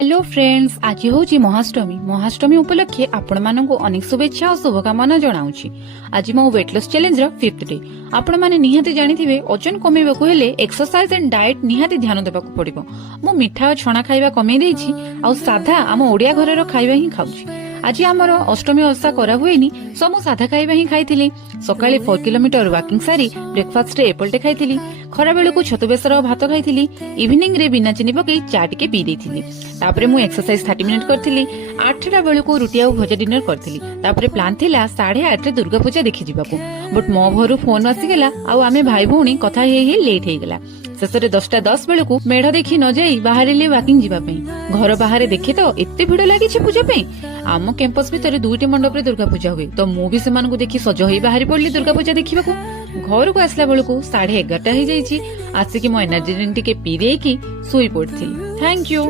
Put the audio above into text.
Hello friends, आज हूँ महाष्टमी उपलक्षे आपण मानक अनेक शुभेच्छा और शुभकामना जनाऊँगी। आज मो वेट लॉस चैलेंज रो 5th डे। आपण माने निहाती जानिथिबे ओजन कमेबाकू हेले एक्सरसाइज एंड डाइट निहाती ध्यान देबाकू पड़िबो। मो मिठा और छणा खाइबा कमे देइछि आ साधा आम ओडिया घरर खाइबा ही खाउछि। आज आमर अष्टमी ओषा करा हुएनी, सब साधा खाइबा ही खाइथिली। सकाळे 4 किलोमीटर वॉकिंग सारी ब्रेकफास्ट रे एपलटे खाइथिली। खरा बेलकू छतु बेसर भात खाइथिली। इवनिंग रे बिना चीनी पकई चा टिके पी देइथिली। तापरे मु एक्सरसाइज 30 मिनिट करथिली। 8टा बेलकू रुटी आ भजा डिनर करथिली। तापरे प्लान थिला 8:30 रे दुर्गा पूजा देखि जिबाकू, बट मो घरु फोन आसी गेला आ आमे भाई भौणी कथा हे लेट हे गेला। शेषरे 10:10 बेलकू मेढ़ देखि न जाई बाहरिले वॉकिंग जिबा पई। घर बाहर देखि तो एत्ते भिड़ लागि छि पूजा पई। आम कैंपस भितर 2टी मंडप रे दुर्गा पूजा हुए, तो मु भी सेमान को देखि सज होई बाहरी पड़ली दुर्गा पूजा देखिबाकू। घर को आसला बेलकू 11:30 हो जाइछि। आसिकी मो एनर्जी ड्रिंक टिके पी देकी सुई पड़थिली। Thank you.